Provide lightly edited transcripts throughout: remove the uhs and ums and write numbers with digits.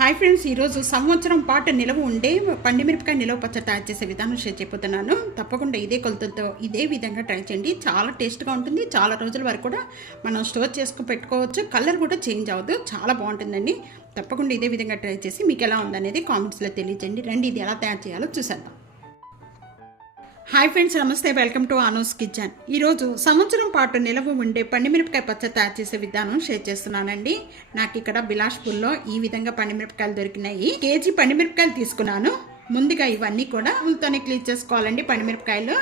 Hi friends, ఈరోజు సంవత్సరం పాటు నిలవ ఉండే పండిమిరపకాయ నిలవ పచ్చడి తయారు చేసే విధానం షేర్ చేయబోతున్నాను. తప్పకుండా ఇదే కొలతలతో ఇదే విధంగా ట్రై చేయండి. చాలా టేస్ట్గా ఉంటుంది. చాలా రోజుల వరకు కూడా మనం స్టోర్ చేసుకుని పెట్టుకోవచ్చు. కలర్ కూడా చేంజ్ అవ్వదు. చాలా బాగుంటుందండి. తప్పకుండా ఇదే విధంగా ట్రై చేసి మీకు ఎలా ఉందనేది కామెంట్స్లో తెలియజేయండి. రండి, ఇది ఎలా తయారు చేయాలో చూసేద్దాం. హాయ్ ఫ్రెండ్స్, నమస్తే. Welcome to Anu's kitchen. ఈరోజు సంవత్సరం పాటు నిలవ ఉండే పండిమిరపకాయ పచ్చడి తయారు చేసే విధానం షేర్ చేస్తున్నానండి. నాకు ఇక్కడ బిలాష్పూర్లో ఈ విధంగా పండిమిరపకాయలు దొరికినాయి. కేజీ పండిమిరపకాయలు తీసుకున్నాను. ముందుగా ఇవన్నీ కూడా తొడుములతోనే క్లీన్ చేసుకోవాలండి. పండిమిరపకాయలు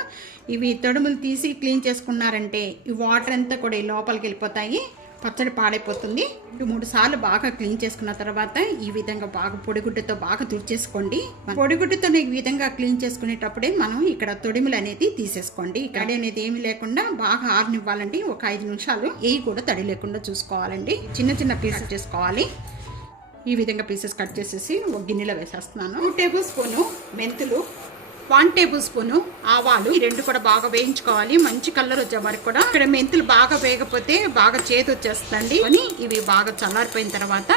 ఇవి తొడుములు తీసి క్లీన్ చేసుకున్నారంటే ఈ వాటర్ అంతా కూడా లోపలికి వెళ్ళిపోతాయి, పచ్చడి పాడైపోతుంది. 2-3 సార్లు బాగా క్లీన్ చేసుకున్న తర్వాత ఈ విధంగా బాగా పొడిగుడ్డతో బాగా తుడిచేసుకోండి. పొడిగుడ్డతో ఈ విధంగా క్లీన్ చేసుకునేటప్పుడే మనం ఇక్కడ తొడిములు అనేది తీసేసుకోండి. తడి అనేది ఏమి లేకుండా బాగా ఆరనివ్వాలండి. ఒక 5 నిమిషాలు ఏవి కూడా తడి లేకుండా చూసుకోవాలండి. చిన్న చిన్న పీసెస్ చేసుకోవాలి. ఈ విధంగా పీసెస్ కట్ చేసేసి ఒక గిన్నెలో వేసేస్తున్నాను. 2 టేబుల్ స్పూను మెంతులు, 1 టేబుల్ స్పూను ఆవాలు, ఈ రెండు కూడా బాగా వేయించుకోవాలి. మంచి కలర్ వచ్చే వరకు కూడా. ఇక్కడ మెంతులు బాగా వేగపోతే బాగా చేదు వచ్చేస్తుంది. ఇవి బాగా చల్లారిపోయిన తర్వాత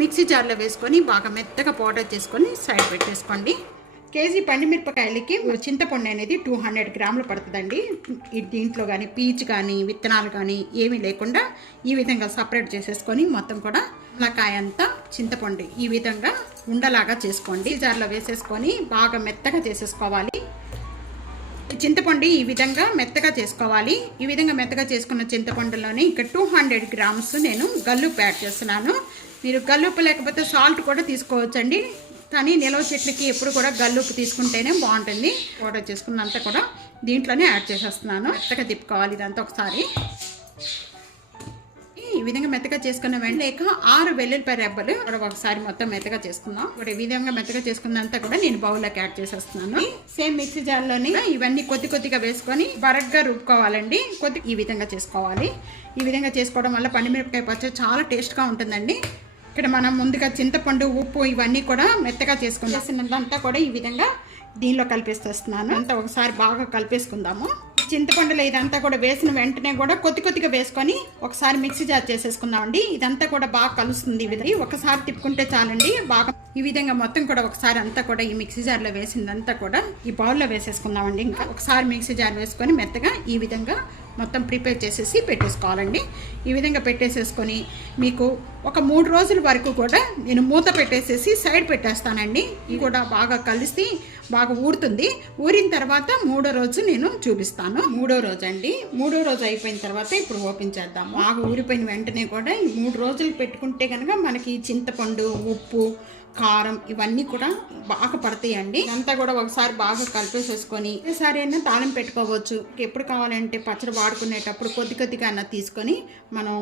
మిక్సీ జార్లో వేసుకొని బాగా మెత్తగా పౌడర్ చేసుకొని సైడ్ పెట్టేసుకోండి. కేజీ పండిమిరపకాయలకి చింతపండు అనేది 200 గ్రాములు పడుతుందండి. దీంట్లో కానీ పీచు కానీ విత్తనాలు కానీ ఏమీ లేకుండా ఈ విధంగా సపరేట్ చేసేసుకొని మొత్తం కూడా నిమ్మకాయ అంతా చింతపండు ఈ విధంగా ఉండలాగా చేసుకోండి. జార్లో వేసేసుకొని బాగా మెత్తగా చేసేసుకోవాలి. చింతపండు ఈ విధంగా మెత్తగా చేసుకోవాలి. ఈ విధంగా మెత్తగా చేసుకున్న చింతపండులోని ఇక్కడ 200 గ్రామ్స్ నేను గల్లుప్పు యాడ్ చేస్తున్నాను. మీరు గల్లుప్పు లేకపోతే సాల్ట్ కూడా తీసుకోవచ్చండి. కానీ నిలవ చెట్లకి ఎప్పుడు కూడా గల్లుప్పు తీసుకుంటేనే బాగుంటుంది. పౌడర్ చేసుకున్నంతా కూడా దీంట్లోనే యాడ్ చేసేస్తున్నాను. మెత్తగా తిప్పుకోవాలి ఇదంతా ఒకసారి. ఈ విధంగా మెత్తగా చేసుకున్న వెంటనే 6 వెల్లుల్లిపాయ రెబ్బలు కూడా ఒకసారి మొత్తం మెత్తగా చేసుకుందాం. ఈ విధంగా మెత్తగా చేసుకున్నంతా కూడా నేను బౌల్లోకి యాడ్ చేసేస్తున్నాను. సేమ్ మిక్సీ జార్లోని ఇవన్నీ కొద్దిగా వేసుకొని బరగ్గా రుబ్బుకోవాలండి. ఈ విధంగా చేసుకోవాలి. ఈ విధంగా చేసుకోవడం వల్ల పండిమిరపకాయ పచ్చడి చాలా టేస్ట్గా ఉంటుందండి. ఇక్కడ మనం ముందుగా చింతపండు, ఉప్పు ఇవన్నీ కూడా మెత్తగా చేసుకున్నదంతా కూడా ఈ విధంగా దీనిలో కలిపేస్తున్నాను. అంతా ఒకసారి బాగా కలిపేసుకుందాము. చింతపండులో ఇదంతా కూడా వేసిన వెంటనే కూడా కొద్దిగా వేసుకొని ఒకసారి మిక్సీ జార్ చేసేసుకుందామండి. ఇదంతా కూడా బాగా కలుస్తుంది. ఒకసారి తిప్పుకుంటే చాలండి. బాగా ఈ విధంగా మొత్తం కూడా ఒకసారి అంతా కూడా ఈ మిక్సీ జార్లో వేసిందంతా కూడా ఈ బౌల్లో వేసేసుకుందామండి. ఇంకా ఒకసారి మిక్సీ జార్ వేసుకొని మెత్తగా ఈ విధంగా మొత్తం ప్రిపేర్ చేసేసి పెట్టేసుకోవాలండి. ఈ విధంగా పెట్టేసేసుకొని మీకు ఒక 3 రోజుల వరకు కూడా నేను మూత పెట్టేసేసి సైడ్ పెట్టేస్తానండి. ఇది కూడా బాగా కలిసి బాగా ఊరుతుంది. ఊరిన తర్వాత 3వ రోజు నేను చూపిస్తాను. 3వ రోజు అండి. 3వ రోజు అయిపోయిన తర్వాత ఇప్పుడు ఓపెన్ చేద్దాము. బాగా ఊరిపోయిన వెంటనే కూడా ఈ 3 రోజులు పెట్టుకుంటే కనుక మనకి చింతపండు, ఉప్పు, కారం ఇవన్నీ కూడా బాగా పడతాయండి. అంతా కూడా ఒకసారి బాగా కలిపేసేసుకొని ఒకసారి అయినా తాళం పెట్టుకోవచ్చు. ఎప్పుడు కావాలంటే పచ్చడి వాడుకునేటప్పుడు కొద్దిగా అన్న తీసుకొని మనం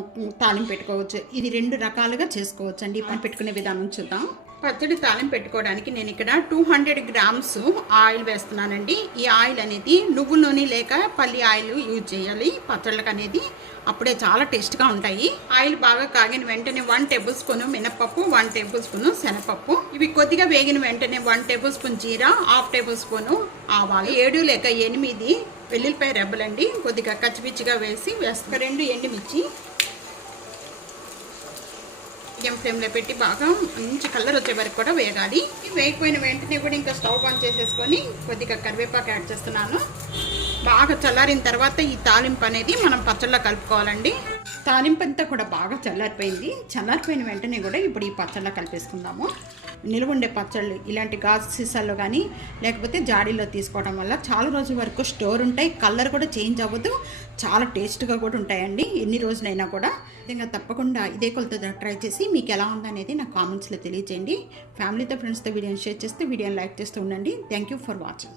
తాళం పెట్టుకోవచ్చు. ఇది 2 రకాలుగా చేసుకోవచ్చు అండి. పెట్టుకునే విధానం చూద్దాం. పచ్చడి తాళం పెట్టుకోవడానికి నేను ఇక్కడ 200 గ్రామ్స్ ఆయిల్ వేస్తున్నానండి. ఈ ఆయిల్ అనేది నువ్వు నూనె లేక పల్లి ఆయిల్ యూజ్ చేయాలి పచ్చళ్ళకి అనేది. అప్పుడే చాలా టేస్ట్గా ఉంటాయి. ఆయిల్ బాగా కాగిన వెంటనే 1 టేబుల్ స్పూన్ మినపప్పు, 1 టేబుల్ స్పూన్ శనగపప్పు, ఇవి కొద్దిగా వేగిన వెంటనే 1 టేబుల్ స్పూన్ జీరా, 1/2 టేబుల్ స్పూన్ ఆవాలు, 7 లేక 8 వెల్లుల్లిపాయ రెబ్బలండి కొద్దిగా కచ్చిపిచ్చిగా వేసి వేస్తా. 2 ఎండుమిర్చి మీడియం ఫ్లేమ్లో పెట్టి బాగా మంచి కలర్ వచ్చే వరకు కూడా వేగాలి. వేగిపోయిన వెంటనే కూడా ఇంకా స్టవ్ ఆన్ చేసేసుకొని కొద్దిగా కరివేపాకు యాడ్ చేస్తున్నాను. బాగా చల్లారిన తర్వాత ఈ తాలింపు అనేది మనం పచ్చళ్ళలో కలుపుకోవాలండి. తాలింపు అంతా కూడా బాగా చల్లారిపోయింది. చల్లారిపోయిన వెంటనే కూడా ఇప్పుడు ఈ పచ్చళ్ళలో కలిపేసుకుందాము. నిలువ ఉండే పచ్చళ్ళు ఇలాంటి గాజు సీసాల్లో కానీ లేకపోతే జాడీలో తీసుకోవడం వల్ల చాలా రోజుల వరకు స్టోర్ ఉంటాయి. కలర్ కూడా చేంజ్ అవ్వదు. చాలా టేస్ట్గా కూడా ఉంటాయండి ఎన్ని రోజులైనా కూడా. విధంగా తప్పకుండా ఇదే కొలతతో ట్రై చేసి మీకు ఎలా ఉందనేది నాకు కామెంట్స్లో తెలియజేయండి. ఫ్యామిలీతో, ఫ్రెండ్స్తో వీడియోని షేర్ చేస్తే వీడియోని లైక్ చేస్తూ ఉండండి. Thank you for watching.